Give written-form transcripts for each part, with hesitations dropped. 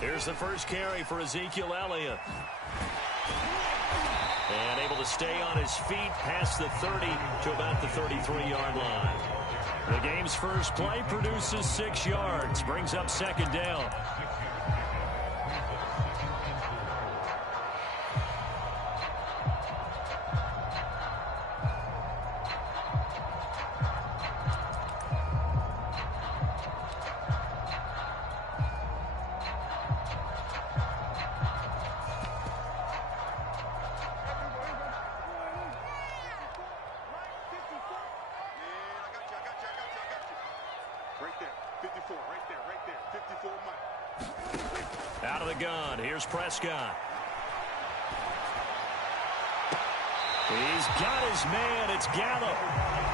Here's the first carry for Ezekiel Elliott. And able to stay on his feet past the 30 to about the 33-yard line. The game's first play produces 6 yards, brings up second down. Out of the gun, here's Prescott. He's got his man, it's Gallup.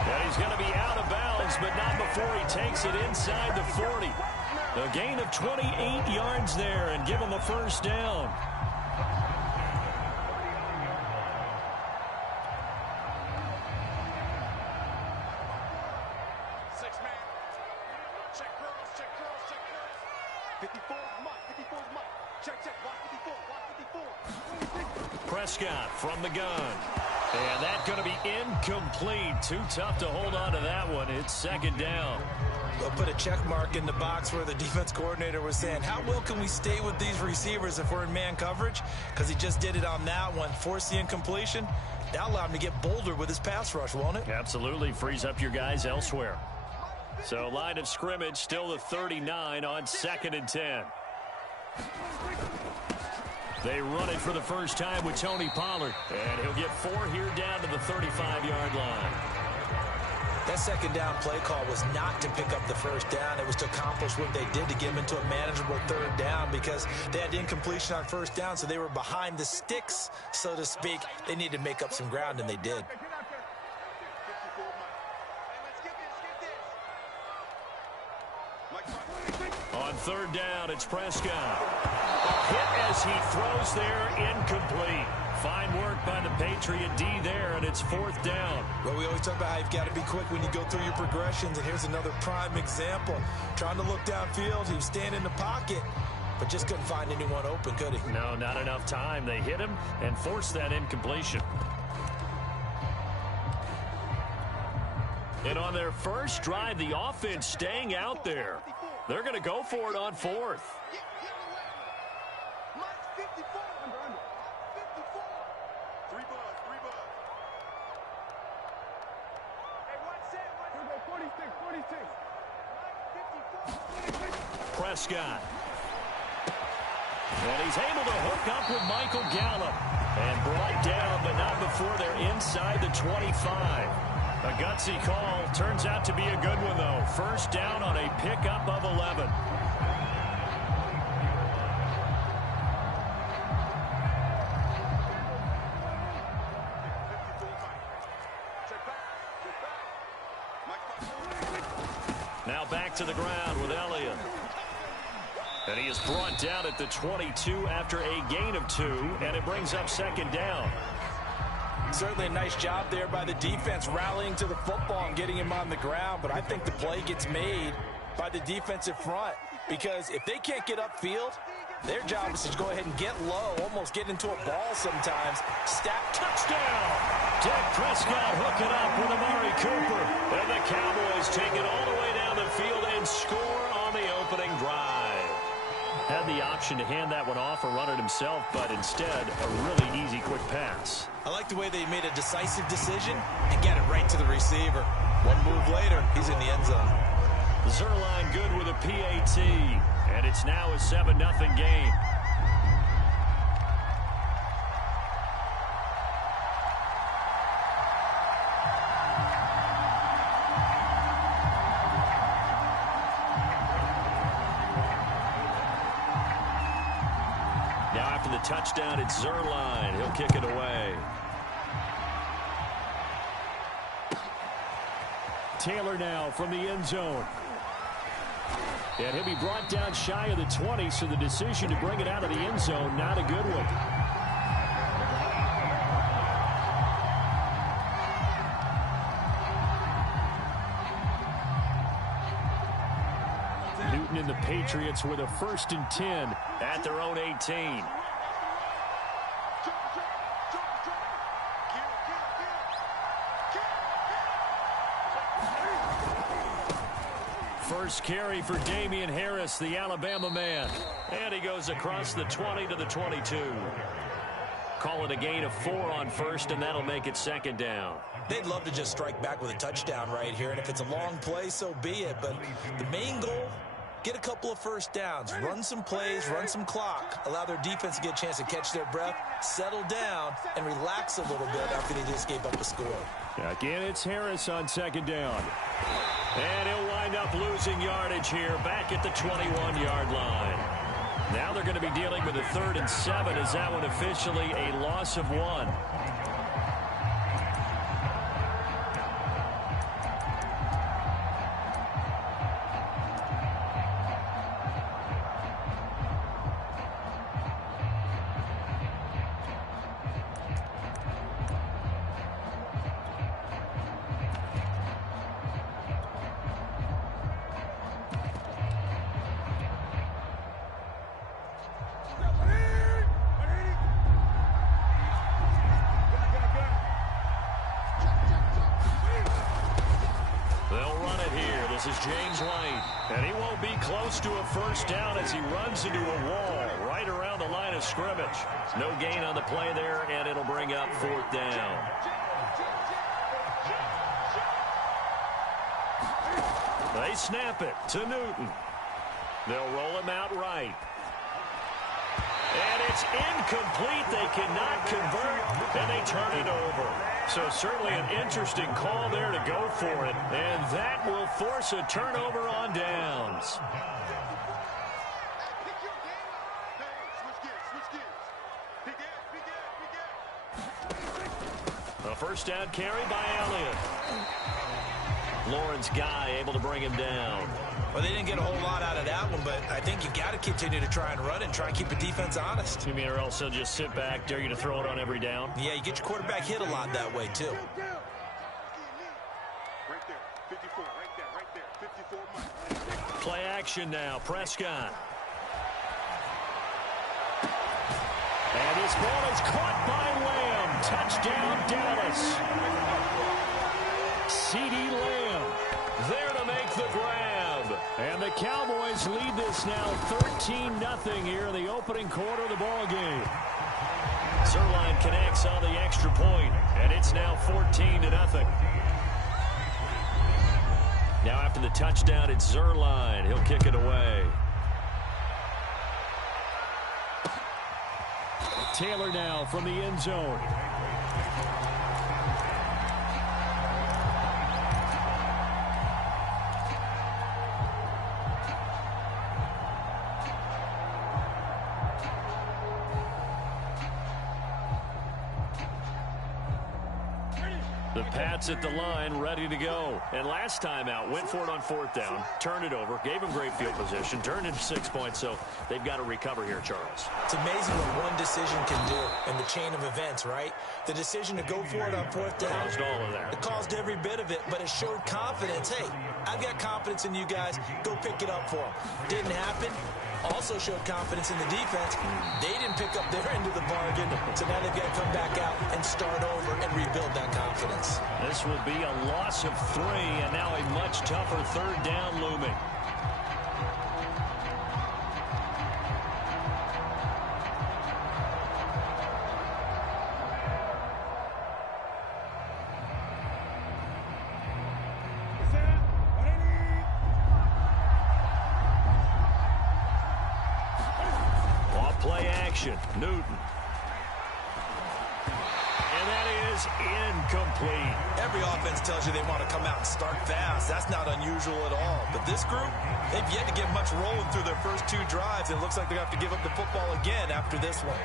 And he's going to be out of bounds, but not before he takes it inside the 40. A gain of 28 yards there and give him a first down. Prescott from the gun. And that's going to be incomplete. Too tough to hold on to that one. It's second down. They'll put a check mark in the box where the defense coordinator was saying, how well can we stay with these receivers if we're in man coverage? Because he just did it on that one. Force the incompletion. That'll allow him to get bolder with his pass rush, won't it? Absolutely. Frees up your guys elsewhere. So line of scrimmage still the 39 on 2nd and 10. They run it for the first time with Tony Pollard. And he'll get 4 here down to the 35-yard line. That second down play call was not to pick up the first down. It was to accomplish what they did to get them into a manageable third down because they had incompletion on first down, so they were behind the sticks, so to speak. They needed to make up some ground, and they did. On third down, it's Prescott. Hit as he throws there, incomplete. Fine work by the Patriot D there, and it's 4th down. Well, we always talk about how you've got to be quick when you go through your progressions, and here's another prime example. Trying to look downfield, he was staying in the pocket, but just couldn't find anyone open, could he? No, not enough time. They hit him and forced that incompletion. And on their first drive, the offense staying out there. They're going to go for it on 4th. Prescott. And he's able to hook up with Michael Gallup. And brought down, but not before they're inside the 25. A gutsy call. Turns out to be a good one, though. First down on a pickup of 11. Now back to the ground with Elliott. And he is brought down at the 22 after a gain of 2, and it brings up second down. Certainly a nice job there by the defense rallying to the football and getting him on the ground, but I think the play gets made by the defensive front because if they can't get upfield, their job is to go ahead and get low, almost get into a ball sometimes. Snap, touchdown! Dak Prescott hooking up with Amari Cooper. And the Cowboys take it all the way down the field and score on the opening drive. Had the option to hand that one off or run it himself, but instead, a really easy, quick pass. I like the way they made a decisive decision and get it right to the receiver. One move later, he's in the end zone. Zerline good with a PAT, and it's now a 7-0 game. Now after the touchdown, it's Zerline. He'll kick it away. Taylor now from the end zone. And he'll be brought down shy of the 20, so the decision to bring it out of the end zone, not a good one. the Patriots with a 1st and 10 at their own 18. First carry for Damian Harris, the Alabama man. And he goes across the 20 to the 22. Call it a gain of 4 on first, and that'll make it 2nd down. They'd love to just strike back with a touchdown right here, and if it's a long play, so be it. But the main goal, get a couple of first downs, run some plays, run some clock, allow their defense to get a chance to catch their breath, settle down, and relax a little bit after they just gave up a score. Again, it's Harris on 2nd down. And he'll wind up losing yardage here back at the 21-yard line. Now they're going to be dealing with a 3rd and 7 as that one officially a loss of 1. This is James White, and he won't be close to a 1st down as he runs into a wall right around the line of scrimmage. No gain on the play there, and it'll bring up 4th down. They snap it to Newton. They'll roll him out right. And it's incomplete. They cannot convert, and they turn it over. So certainly an interesting call there to go for it. And that will force a turnover on downs. A 1st down carry by Elliott. Lawrence Guy able to bring him down. Well, they didn't get a whole lot out of that one, but I think you got to continue to try and run and try and keep the defense honest. You mean or else they'll just sit back, dare you to throw it on every down? Yeah, you get your quarterback hit a lot that way, too. Right there, 54, right there, 54. Play action now, Prescott. And his ball is caught by Lamb. Touchdown, Dallas. CeeDee Lamb there to make the grab. And the Cowboys lead this now 13-0 here in the opening quarter of the ball game. Zerline connects on the extra point, and it's now 14-0. Now after the touchdown, it's Zerline. He'll kick it away. Taylor now from the end zone. The Pats at the line, ready to go. And last time out, went for it on 4th down, turned it over, gave him great field position, turned into 6 points, so they've got to recover here, Charles. It's amazing what one decision can do in the chain of events, right? The decision to go for it on 4th down. Caused all of that. It caused every bit of it, but it showed confidence. Hey, I've got confidence in you guys. Go pick it up for them. Didn't happen. Also showed confidence in the defense. They didn't pick up their end of the bargain, so now they've got to come back out and start over and rebuild that confidence. This will be a loss of 3, and now a much tougher 3rd down looming. Play action, Newton. And that is incomplete. Every offense tells you they want to come out and start fast. That's not unusual at all. But this group, they've yet to get much rolling through their first 2 drives. It looks like they're going to have to give up the football again after this one.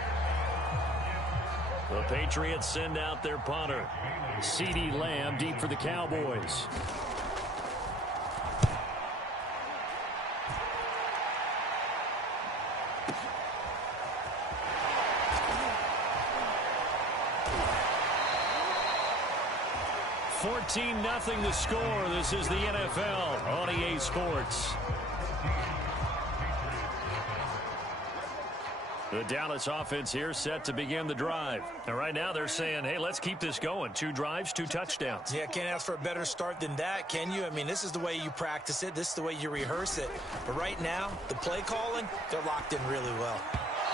The Patriots send out their punter. CeeDee Lamb deep for the Cowboys. Nothing the score. This is the NFL on EA Sports. The Dallas offense here set to begin the drive. And right now they're saying, hey, let's keep this going. 2 drives, 2 touchdowns. Yeah, can't ask for a better start than that, can you? I mean, this is the way you practice it. This is the way you rehearse it. But right now, the play calling, they're locked in really well.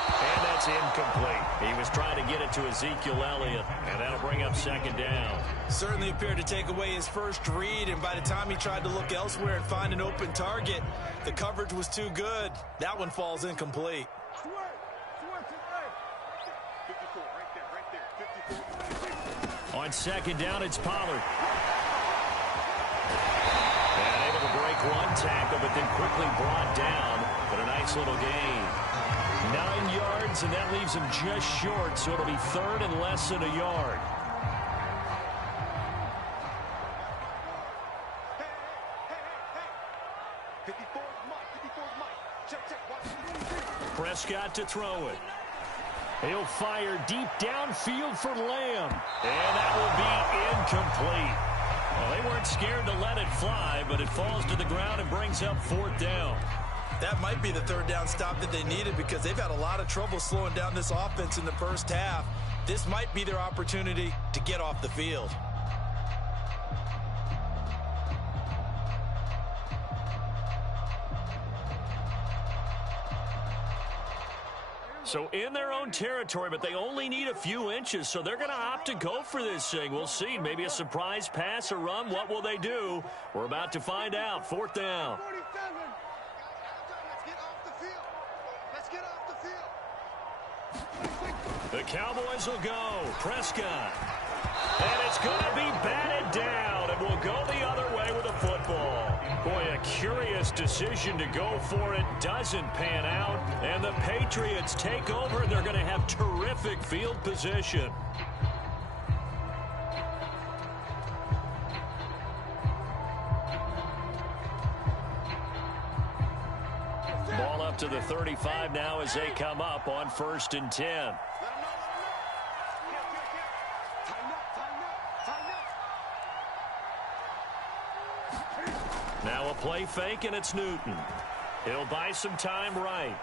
And that's incomplete. He was trying to get it to Ezekiel Elliott, and that'll bring up 2nd down. Certainly appeared to take away his first read, and by the time he tried to look elsewhere and find an open target, the coverage was too good. That one falls incomplete. On 2nd down, it's Pollard. And able to break 1 tackle, but then quickly brought down. But a nice little gain. 9 yards, and that leaves him just short, so it'll be 3rd and less than a yard. Prescott to throw it. He'll fire deep downfield for Lamb. And that will be incomplete. Well, they weren't scared to let it fly, but it falls to the ground and brings up 4th down. That might be the 3rd down stop that they needed because they've had a lot of trouble slowing down this offense in the first half. This might be their opportunity to get off the field. So in their own territory, but they only need a few inches, so they're going to opt to go for this thing. We'll see. Maybe a surprise pass or run. What will they do? We're about to find out. 4th down. The Cowboys will go. Prescott. And it's going to be batted down, and we'll go the other way with the football. Boy, a curious decision to go for it. Doesn't pan out, and the Patriots take over, and they're going to have terrific field position. Ball up to the 35 now as they come up on 1st and 10. Now a play fake, and it's Newton. He'll buy some time right.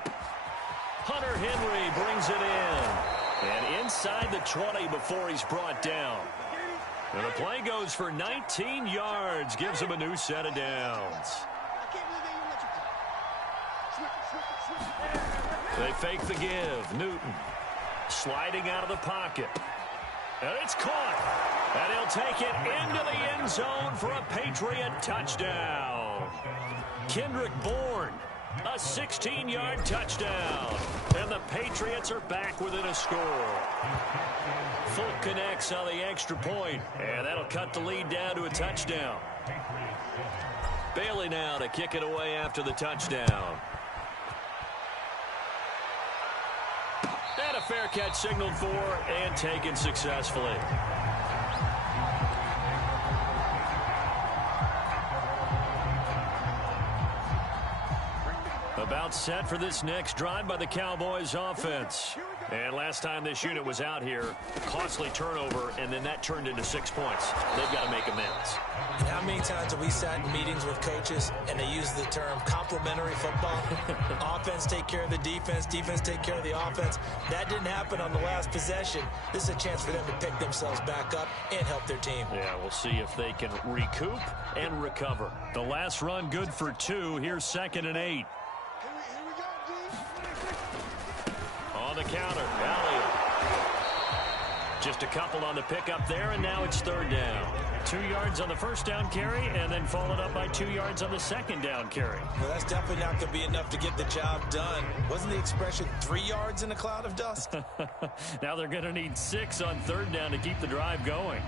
Hunter Henry brings it in. And inside the 20 before he's brought down. And the play goes for 19 yards. Gives him a new set of downs. They fake the give. Newton sliding out of the pocket. And it's caught. And he'll take it into the end zone for a Patriot touchdown. Kendrick Bourne, a 16-yard touchdown. And the Patriots are back within a score. Fulk connects on the extra point, and that'll cut the lead down to a touchdown. Bailey now to kick it away after the touchdown. And a fair catch signaled for and taken successfully. About set for this next drive by the Cowboys offense. And last time this unit was out here, costly turnover, and then that turned into 6 points. They've got to make amends. And how many times have we sat in meetings with coaches and they use the term complementary football? Offense take care of the defense, defense take care of the offense. That didn't happen on the last possession. This is a chance for them to pick themselves back up and help their team. Yeah, we'll see if they can recoup and recover. The last run good for 2. Here's 2nd and 8. On the counter, Elliott. Just a couple on the pickup there, and now it's 3rd down. 2 yards on the 1st down carry, and then followed up by 2 yards on the 2nd down carry. Well, that's definitely not going to be enough to get the job done. Wasn't the expression 3 yards in a cloud of dust? Now they're going to need 6 on 3rd down to keep the drive going.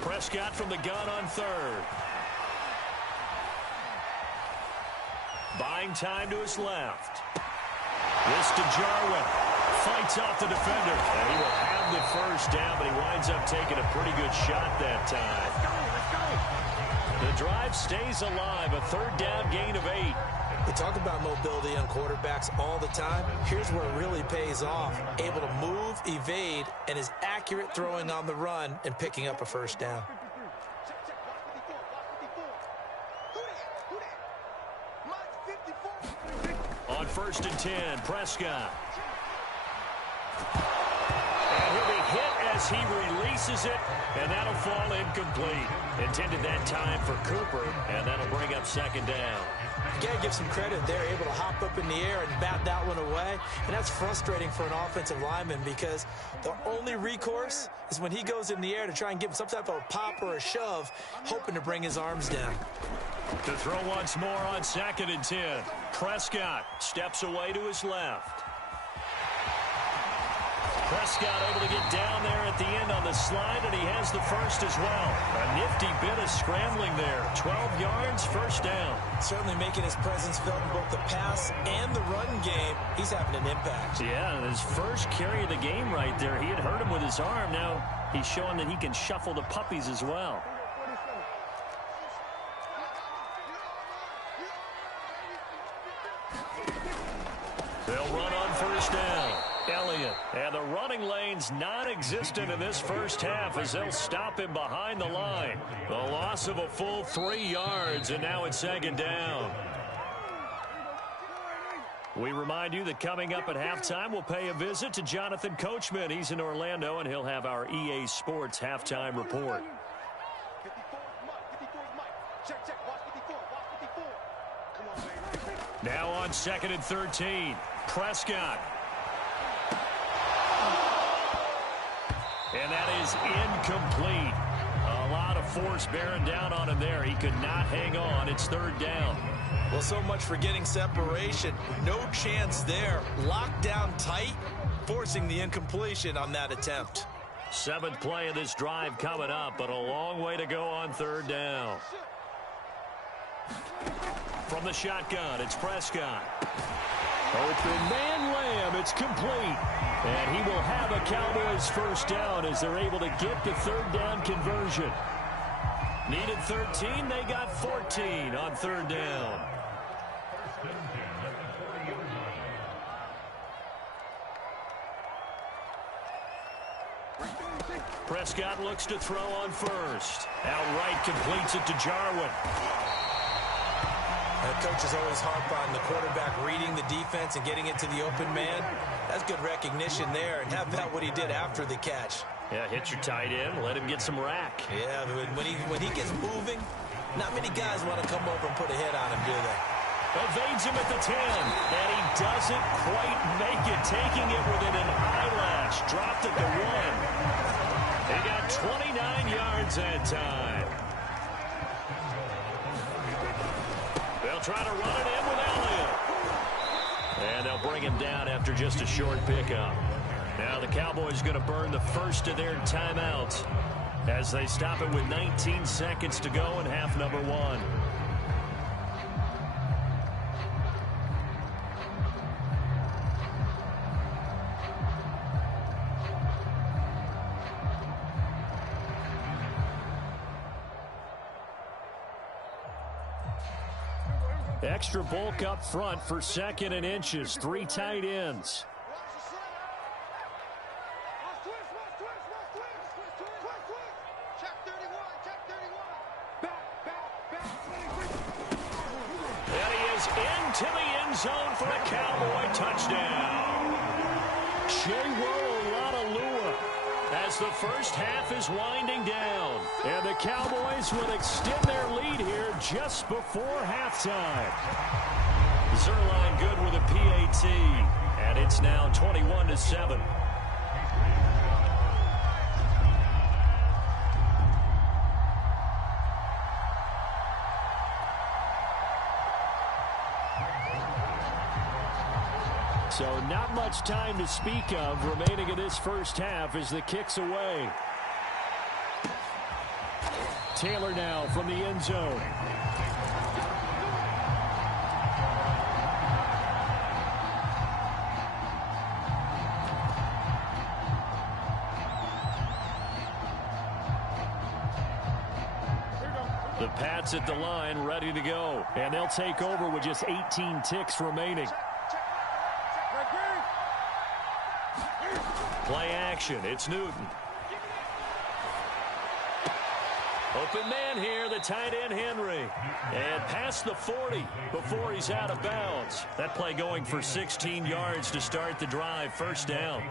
Prescott from the gun on 3rd. Buying time to his left. This to Jarwin. Fights off the defender. And he will have the 1st down, but he winds up taking a pretty good shot that time. The drive stays alive. A 3rd down gain of 8. They talk about mobility on quarterbacks all the time. Here's where it really pays off. Able to move, evade, and is accurate throwing on the run and picking up a first down. On 1st and 10, Prescott. And he'll be hit as he releases it, and that'll fall incomplete. Intended that time for Cooper, and that'll bring up 2nd down. You got to give some credit there, able to hop up in the air and bat that one away. And that's frustrating for an offensive lineman because the only recourse is when he goes in the air to try and give him some type of a pop or a shove, hoping to bring his arms down. To throw once more on 2nd and 10. Prescott steps away to his left. Prescott able to get down there at the end on the slide, and he has the first as well. A nifty bit of scrambling there. 12 yards, first down. Certainly making his presence felt in both the pass and the run game. He's having an impact. Yeah, his first carry of the game right there. He had hurt him with his arm. Now he's showing that he can shuffle the puppies as well. They'll run on first down. Elliott. And the running lane's non-existent in this first half as they'll stop him behind the line. The loss of a full 3 yards, and now it's 2nd down. We remind you that coming up at halftime, we'll pay a visit to Jonathan Coachman. He's in Orlando, and he'll have our EA Sports halftime report. Now on 2nd and 13, Prescott. And that is incomplete. A lot of force bearing down on him there. He could not hang on. It's 3rd down. Well, so much for getting separation. No chance there. Locked down tight, forcing the incompletion on that attempt. 7th play of this drive coming up, but a long way to go on 3rd down. From the shotgun, it's Prescott. Open man Lamb, it's complete. And he will have a Cowboys first down as they're able to get the 3rd down conversion. Needed 13, they got 14 on 3rd down. Prescott looks to throw on first. Outright completes it to Jarwin. Coaches always harp on the quarterback reading the defense and getting it to the open man. That's good recognition there, and how about what he did after the catch? Yeah, hit your tight end, let him get some rack. Yeah, when he gets moving, not many guys want to come over and put a hit on him, do they? Evades him at the 10, and he doesn't quite make it, taking it within an eyelash. Dropped at the 1. He got 29 yards that time. They'll try to run it in with Elliott. And they'll bring him down after just a short pickup. Now the Cowboys going to burn the first of their timeouts as they stop it with 19 seconds to go in half number 1. Extra bulk up front for 2nd and inches. 3 tight ends. And he is into the end zone for a Cowboy touchdown. As the first half is winding down. And the Cowboys will extend their lead here just before halftime. Zerline good with a PAT. And it's now 21-7. So not much time to speak of remaining in this first half as the kick's away. Taylor now from the end zone. The Pats at the line, ready to go. And they'll take over with just 18 ticks remaining. Play action. It's Newton. Open man here, the tight end Henry. And past the 40 before he's out of bounds. That play going for 16 yards to start the drive. First down.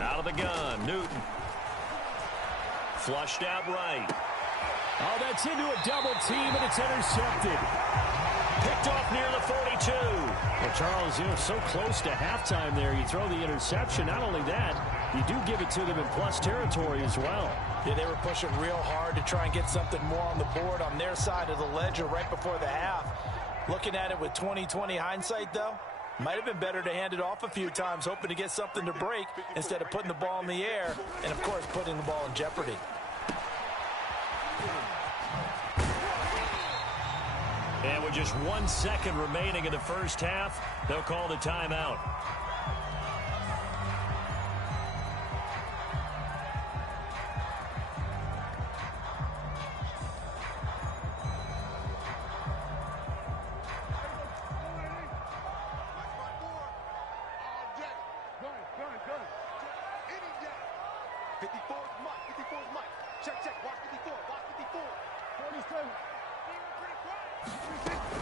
Out of the gun, Newton. Flushed out right. Oh, that's into a double team, and it's intercepted. Picked off near the 42. Well, Charles, so close to halftime there. You throw the interception. Not only that, you do give it to them in plus territory as well. Yeah, they were pushing real hard to try and get something more on the board on their side of the ledger right before the half. Looking at it with 20/20 hindsight, though, might have been better to hand it off a few times, hoping to get something to break instead of putting the ball in the air and, of course, putting the ball in jeopardy. And with just 1 second remaining in the first half, they'll call the timeout.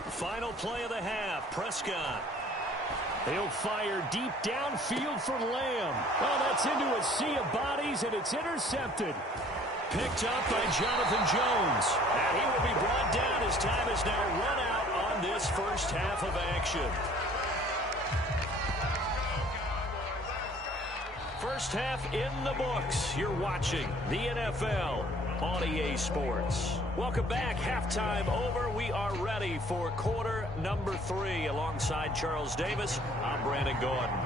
Final play of the half, Prescott. He'll fire deep downfield for Lamb. Oh, that's into a sea of bodies, and it's intercepted. Picked up by Jonathan Jones. And he will be brought down as time is now run out on this first half of action. First half in the books. You're watching the NFL on EA Sports. Welcome back. Halftime over. We are ready for quarter number 3. Alongside Charles Davis, I'm Brandon Gordon.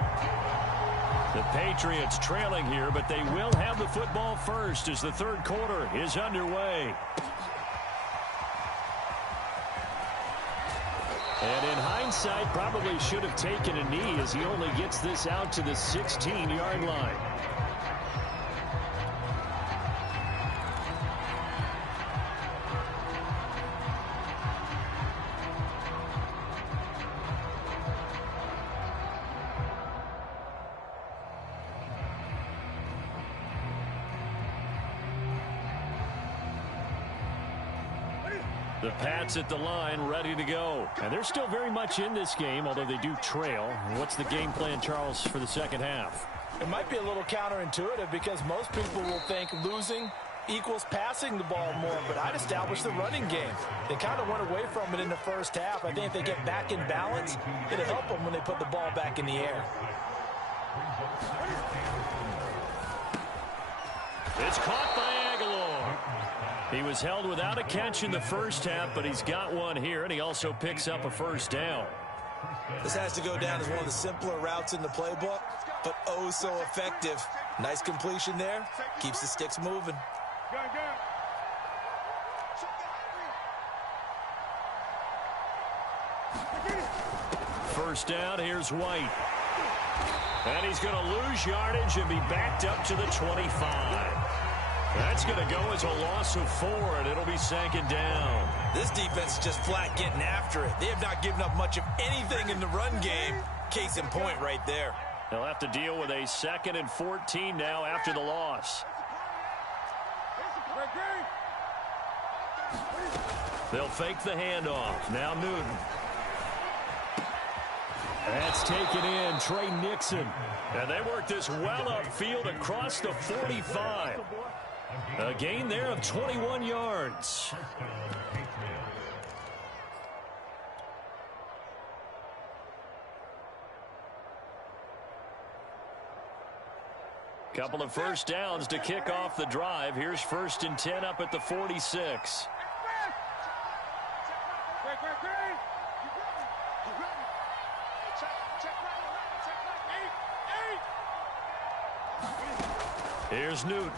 The Patriots trailing here, but they will have the football first as the third quarter is underway. And in hindsight, probably should have taken a knee as he only gets this out to the 16-yard line. The Pats at the line, ready to go. And they're still very much in this game, although they do trail. What's the game plan, Charles, for the second half? It might be a little counterintuitive because most people will think losing equals passing the ball more, but I'd establish the running game. They kind of went away from it in the first half. I think if they get back in balance, it'll help them when they put the ball back in the air. It's caught by Aguilar. He was held without a catch in the first half, but he's got one here, and he also picks up a first down. This has to go down as one of the simpler routes in the playbook, but oh so effective. Nice completion there. Keeps the sticks moving. First down, here's White. And he's going to lose yardage and be backed up to the 25. That's going to go as a loss of 4, and it'll be second down. This defense is just flat getting after it. They have not given up much of anything in the run game. Case in point right there. They'll have to deal with a 2nd and 14 now after the loss. They'll fake the handoff. Now Newton. That's taken in. Trey Nixon. And they work this well upfield across the 45. A gain there of 21 yards. Couple of first downs to kick off the drive. Here's 1st and 10 up at the 46. Here's Newton.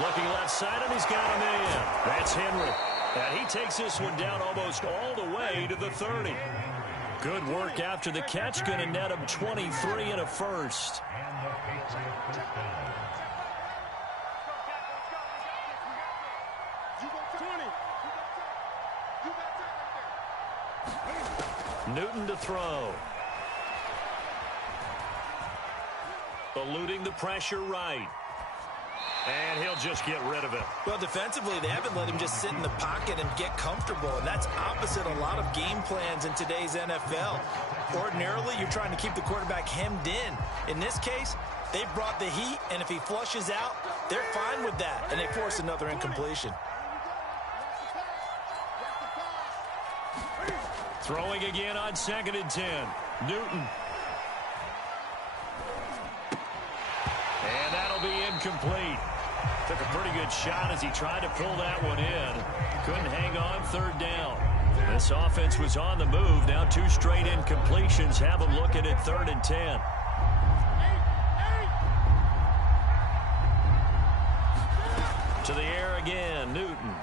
Looking left side, and he's got a man. That's Henry. And he takes this one down almost all the way to the 30. Good work after the catch. Going to net him 23 and a first. Newton to throw. Eluding the pressure right. And he'll just get rid of it. Well, defensively, they haven't let him just sit in the pocket and get comfortable, and that's opposite a lot of game plans in today's NFL. Ordinarily, you're trying to keep the quarterback hemmed in. In this case, they brought the heat, and if he flushes out, they're fine with that, and they force another incompletion. Throwing again on 2nd and 10. Newton. And that'll be incomplete. Took a pretty good shot as he tried to pull that one in. Couldn't hang on 3rd down. This offense was on the move. Now 2 straight incompletions have them looking at 3rd and 10. To the air again, Newton.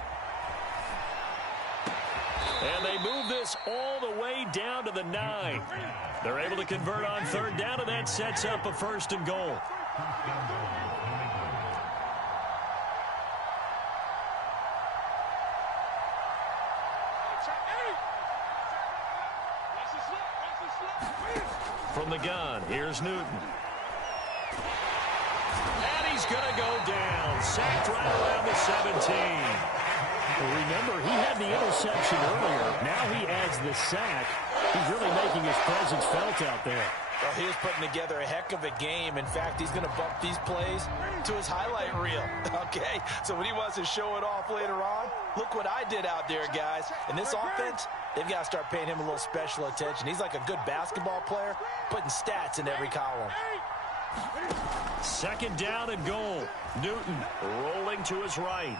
And they move this all the way down to the 9. They're able to convert on 3rd down, and that sets up a 1st and goal. From the gun, here's Newton. And he's going to go down. Sacked right around the 17. Well, remember, he had the interception earlier. Now he adds the sack. He's really making his presence felt out there. Well, he is putting together a heck of a game. In fact, he's going to bump these plays to his highlight reel. Okay, so when he wants to show it off later on, look what I did out there, guys. And this offense, they've got to start paying him a little special attention. He's like a good basketball player, putting stats in every column. 2nd down and goal. Newton rolling to his right.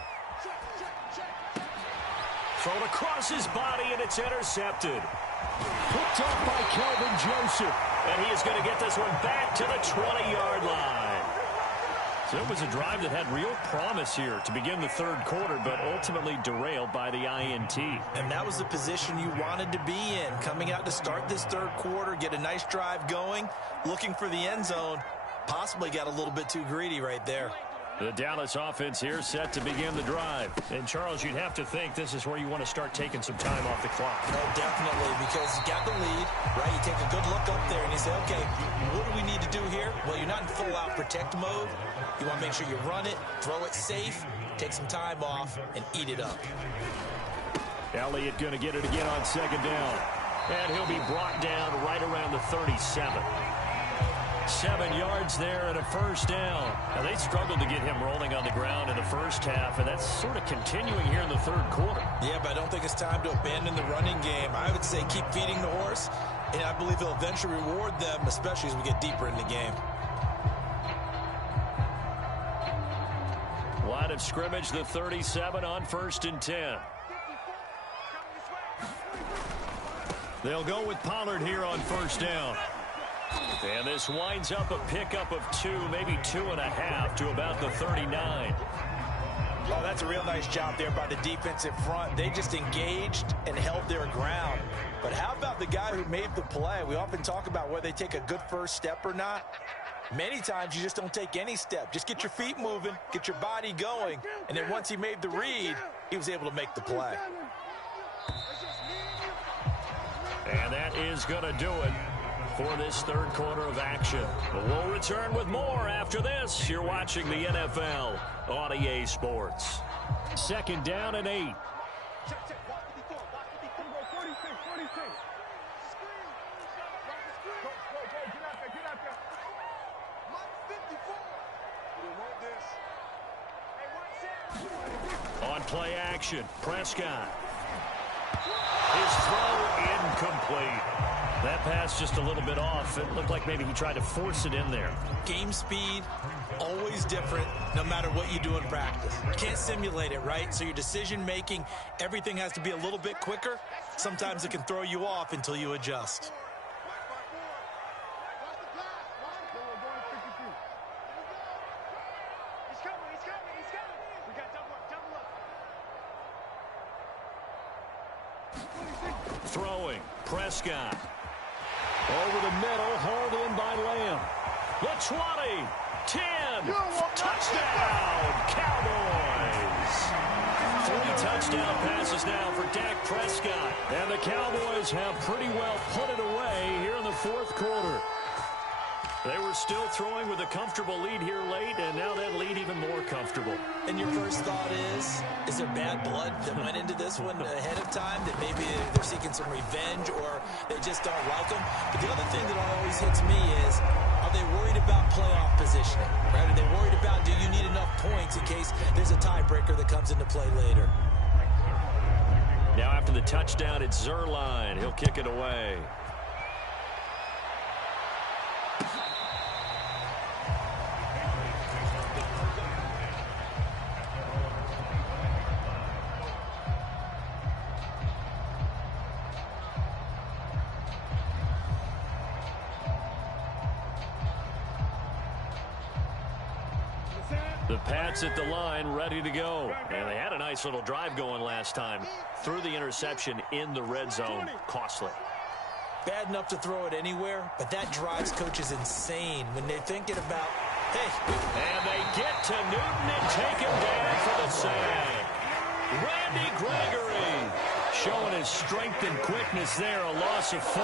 Thrown across his body, and it's intercepted. Picked up by Kelvin Joseph. And he is going to get this one back to the 20-yard line. So it was a drive that had real promise here to begin the 3rd quarter, but ultimately derailed by the INT. And that was the position you wanted to be in. Coming out to start this 3rd quarter, get a nice drive going, looking for the end zone. Possibly got a little bit too greedy right there. The Dallas offense here set to begin the drive. And, Charles, you'd have to think this is where you want to start taking some time off the clock. Oh, definitely, because you got the lead, right? You take a good look up there and you say, okay, what do we need to do here? Well, you're not in full-out protect mode. You want to make sure you run it, throw it safe, take some time off, and eat it up. Elliott going to get it again on 2nd down. And he'll be brought down right around the 37. 7 yards there and a 1st down. Now, they struggled to get him rolling on the ground in the 1st half, and that's sort of continuing here in the 3rd quarter. Yeah, but I don't think it's time to abandon the running game. I would say keep feeding the horse, and I believe he'll eventually reward them, especially as we get deeper in the game. Line of scrimmage, the 37 on 1st and 10. They'll go with Pollard here on 1st down. And this winds up a pickup of 2, maybe 2.5 to about the 39. Oh, that's a real nice job there by the defensive front. They just engaged and held their ground. But how about the guy who made the play? We often talk about whether they take a good first step or not. Many times you just don't take any step. Just get your feet moving, get your body going, and then once he made the read, he was able to make the play. And that is going to do it for this 3rd quarter of action. We'll return with more after this. You're watching the NFL on EA Sports. 2nd down and 8. On play action, Prescott. His throw incomplete. That pass just a little bit off. It looked like maybe he tried to force it in there. Game speed, always different, no matter what you do in practice. You can't simulate it, right? So your decision-making, everything has to be a little bit quicker. Sometimes it can throw you off until you adjust. Throwing, Prescott. Over the middle, hauled in by Lamb. The 20, 10, touchdown, Cowboys. 3 touchdown passes now for Dak Prescott. And the Cowboys have pretty well put it away here in the fourth quarter. They were still throwing with a comfortable lead here late, and now that lead even more comfortable. And your first thought is there bad blood that went into this one ahead of time, that maybe they're seeking some revenge or they just don't like them? But the other thing that always hits me is, are they worried about playoff positioning? Right? Are they worried about, do you need enough points in case there's a tiebreaker that comes into play later? Now after the touchdown, it's Zerline. He'll kick it away. The Pats at the line, ready to go. And they had a nice little drive going last time. Threw the interception in the red zone. Costly. Bad enough to throw it anywhere, but that drives coaches insane when they're thinking about, hey. And they get to Newton and take him down for the sack. Randy Gregory showing his strength and quickness there, a loss of 4.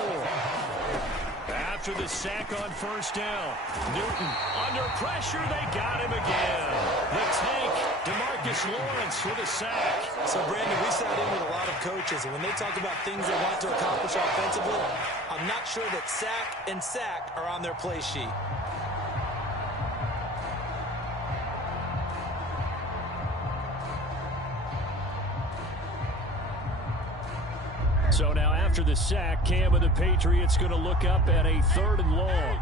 After the sack on first down, Newton under pressure, they got him again. The tank, DeMarcus Lawrence with a sack. So, Brandon, we sat in with a lot of coaches, and when they talk about things they want to accomplish offensively, I'm not sure that sack and sack are on their play sheet. So now after the sack, Cam of the Patriots going to look up at a 3rd and long.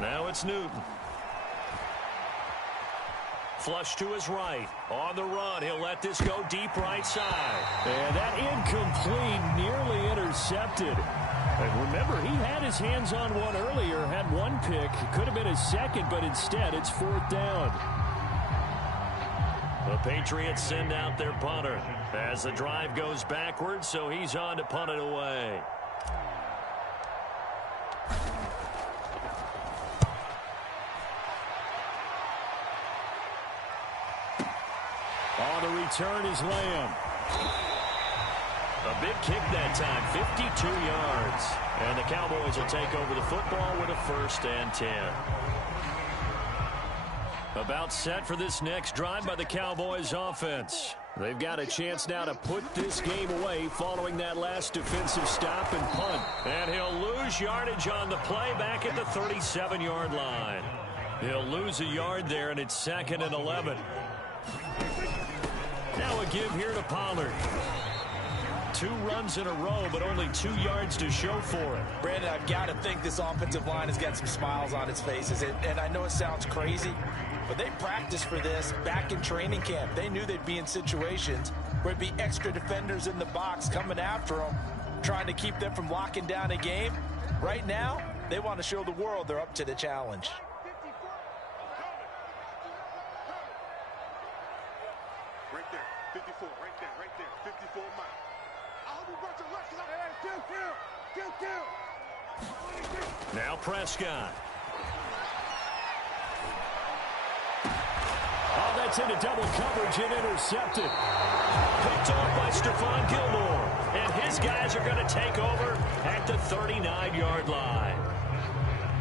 Now it's Newton. Flush to his right. On the run, he'll let this go deep right side. And that incomplete, nearly intercepted. And remember, he had his hands on one earlier, had one pick. It could have been his second, but instead it's 4th down. The Patriots send out their punter as the drive goes backwards, so he's on to punt it away. On the return is Lamb. A big kick that time, 52 yards. And the Cowboys will take over the football with a 1st and 10. About set for this next drive by the Cowboys offense. They've got a chance now to put this game away following that last defensive stop and punt. And he'll lose yardage on the play back at the 37-yard line. He'll lose a yard there, and it's 2nd and 11. Now a give here to Pollard. 2 runs in a row, but only 2 yards to show for it. Brandon, I've got to think this offensive line has got some smiles on its faces. And I know it sounds crazy, but they practiced for this back in training camp. They knew they'd be in situations where it'd be extra defenders in the box coming after them, trying to keep them from locking down a game. Right now, they want to show the world they're up to the challenge. Right there, 54, right there, 54 miles. Now Prescott. Oh, that's into double coverage and intercepted. Picked off by Stephon Gilmore. And his guys are going to take over at the 39-yard line.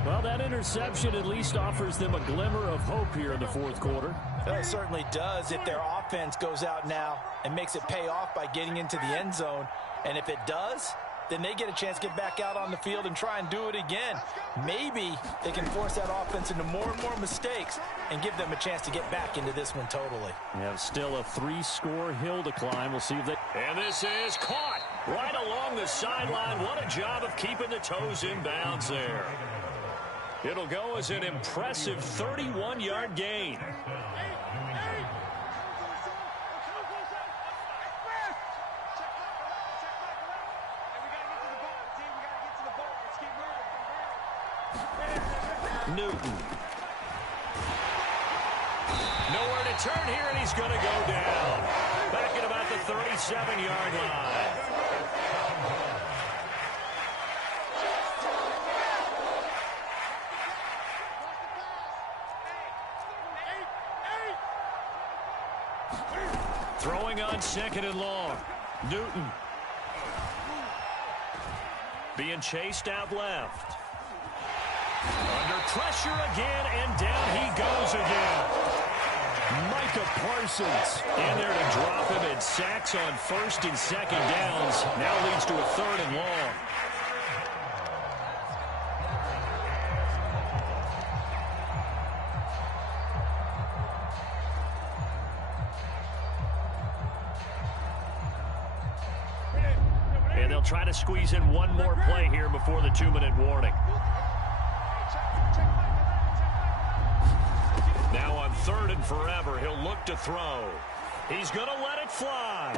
Well, that interception at least offers them a glimmer of hope here in the fourth quarter. Well, it certainly does if their offense goes out now and makes it pay off by getting into the end zone. And if it does, then they get a chance to get back out on the field and try and do it again. Maybe they can force that offense into more and more mistakes and give them a chance to get back into this one totally. We have still a 3-score hill to climb. We'll see if they... And this is caught right along the sideline. What a job of keeping the toes in bounds there. It'll go as an impressive 31-yard gain. Newton. Nowhere to turn here, and he's going to go down. Back at about the 37-yard line. Throwing on 2nd and long. Newton. Being chased out left. Under pressure again, and down he goes again. Micah Parsons in there to drop him, and sacks on 1st and 2nd downs. Now leads to a 3rd and long. And they'll try to squeeze in one more play here before the 2-minute warning. Now on 3rd and forever, he'll look to throw. He's going to let it fly.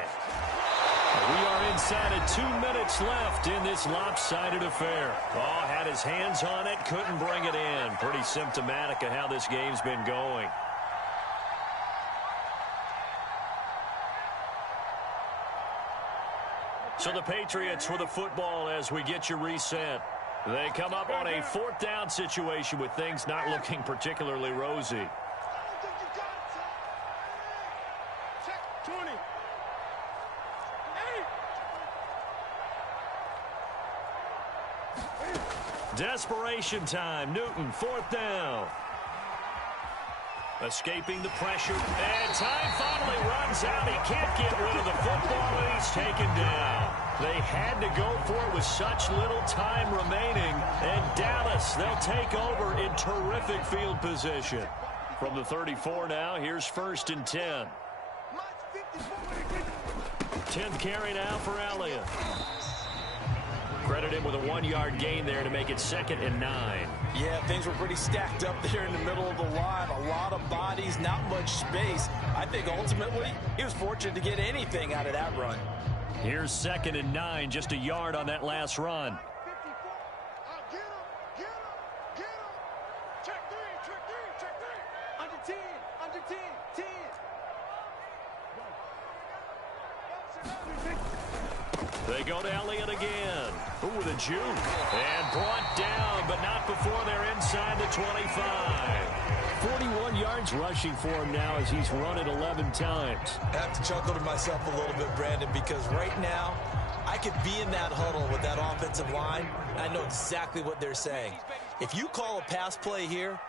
We are inside of 2 minutes left in this lopsided affair. Oh, had his hands on it, couldn't bring it in. Pretty symptomatic of how this game's been going. So the Patriots with the football as we get you reset. They come up on a 4th down situation with things not looking particularly rosy. Desperation time. Newton, 4th down. Escaping the pressure. And time finally runs out. He can't get rid of the football, and he's taken down. They had to go for it with such little time remaining. And Dallas, they'll take over in terrific field position. From the 34 now, here's 1st and 10. 10th carry now for Elliott. Credit him with a 1-yard gain there to make it 2nd and 9. Yeah, things were pretty stacked up there in the middle of the line. A lot of bodies, not much space. I think ultimately he was fortunate to get anything out of that run. Here's 2nd and 9, just a yard on that last run. They go to Elliott again. Ooh, with a juke. And brought down, but not before they're inside the 25. 41 yards rushing for him now as he's run it 11 times. I have to chuckle to myself a little bit, Brandon, because right now I could be in that huddle with that offensive line. I know exactly what they're saying. If you call a pass play here,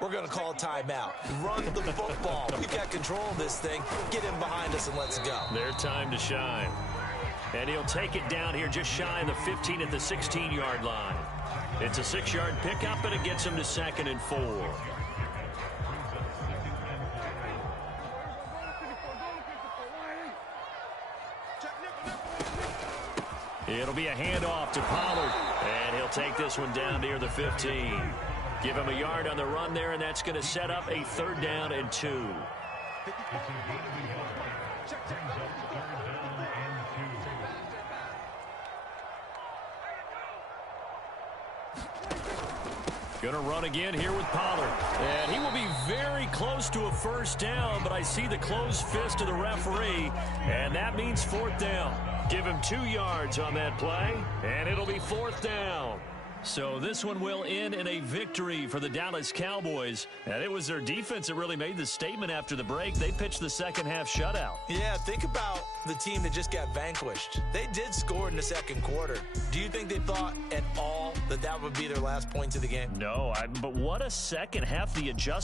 we're going to call a timeout. Run the football. We've got control of this thing. Get in behind us and let's go. Their time to shine. And he'll take it down here just shy of the 15 at the 16-yard line. It's a 6-yard pickup, and it gets him to 2nd and 4. It'll be a handoff to Pollard, and he'll take this one down near the 15. Give him a yard on the run there, and that's going to set up a 3rd down and 2. Going to run again here with Pollard. And he will be very close to a 1st down, but I see the closed fist of the referee, and that means 4th down. Give him 2 yards on that play, and it'll be 4th down. So this one will end in a victory for the Dallas Cowboys. And it was their defense that really made the statement after the break. They pitched the second half shutout. Yeah, think about the team that just got vanquished. They did score in the 2nd quarter. Do you think they thought at all that that would be their last points of the game? No, but what a second half the adjustment.